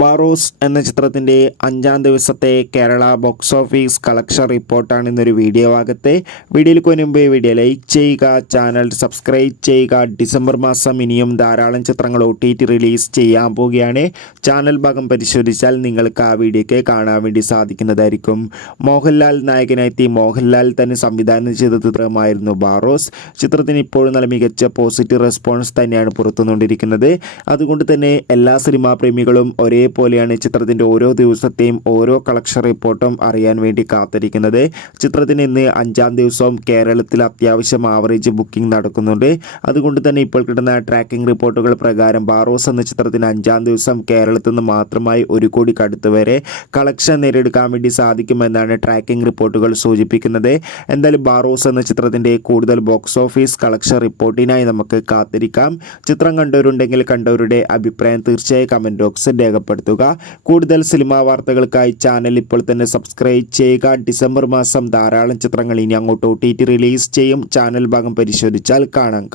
ബാറോസ് എന്ന ചിത്രത്തിൻ്റെ 5-ാം ദിവസത്തെ കേരള ബോക്സ് ഓഫീസ് കളക്ഷൻ റിപ്പോർട്ടാണ് ഇന്നൊരു വീഡിയോ ഭാഗത്തെ. വീഡിയോയിൽ മുൻപ് വീഡിയോ ലൈക്ക് ചെയ്യുക, ചാനൽ സബ്സ്ക്രൈബ് ചെയ്യുക. ഡിസംബർ മാസം ഇനിയും ധാരാളം ചിത്രങ്ങൾ OTT റിലീസ് ചെയ്യാൻ പോവുകയാണ്. ചാനൽ ഭാഗം പരിശോധിച്ചാൽ നിങ്ങൾക്ക് ആ വീഡിയോയ്ക്ക് കാണാൻ വേണ്ടി സാധിക്കുന്നതായിരിക്കും. മോഹൻലാൽ നായകനായി മോഹൻലാൽ തന്നെ സംവിധാനം ചെയ്ത ചിത്രമായിരുന്നു ബാറോസ്. ചിത്രത്തിന് ഇപ്പോഴും നല്ല മികച്ച പോസിറ്റീവ് റെസ്പോൺസ് തന്നെയാണ് പുറത്തുകൊണ്ടിരിക്കുന്നത്. അതുകൊണ്ട് തന്നെ എല്ലാ സിനിമാ പ്രേമികളും ഒരേപോലെയാണ് ചിത്രത്തിൻ്റെ ഓരോ ദിവസത്തെയും ഓരോ കളക്ഷൻ റിപ്പോർട്ടും അറിയാൻ വേണ്ടി കാത്തിരിക്കുന്നത്. ചിത്രത്തിന് ഇന്ന് 5-ാം ദിവസവും കേരളത്തിൽ അത്യാവശ്യം ആവറേജ് ബുക്കിംഗ് നടക്കുന്നുണ്ട്. അതുകൊണ്ട് തന്നെ ഇപ്പോൾ കിട്ടുന്ന ട്രാക്കിംഗ് റിപ്പോർട്ടുകൾ പ്രകാരം ബാറോസ് എന്ന ചിത്രത്തിന് 5-ാം ദിവസം കേരളത്തിൽ നിന്ന് മാത്രമായി 1 കോടിക്ക് അടുത്ത് വരെ കളക്ഷൻ നേടിയെടുക്കാൻ വേണ്ടി സാധിക്കുമെന്നാണ് ട്രാക്കിംഗ് റിപ്പോർട്ടുകൾ സൂചിപ്പിക്കുന്നത്. എന്തായാലും ബാറോസ് എന്ന ചിത്രത്തിൻ്റെ കൂടുതൽ ബോക്സ് ഓഫീസ് കളക്ഷൻ റിപ്പോർട്ടിനായി നമുക്ക് കാത്തിരിക്കാം. ചിത്രം കണ്ടവരുണ്ടെങ്കിൽ കണ്ടവരുടെ അഭിപ്രായം തീർച്ചയായും കമൻറ്റ് ബോക്സിൽ രേഖപ്പെടുത്തുക. കൂടുതൽ സിനിമാ വാർത്തകൾക്കായി ചാനൽ ഇപ്പോൾ തന്നെ സബ്സ്ക്രൈബ് ചെയ്യുക. ഡിസംബർ മാസം ധാരാളം ചിത്രങ്ങൾ ഇനി അങ്ങോട്ട് OTT റിലീസ് ചെയ്യും. ചാനൽ ഭാഗം പരിശോധിച്ചാൽ കാണാം.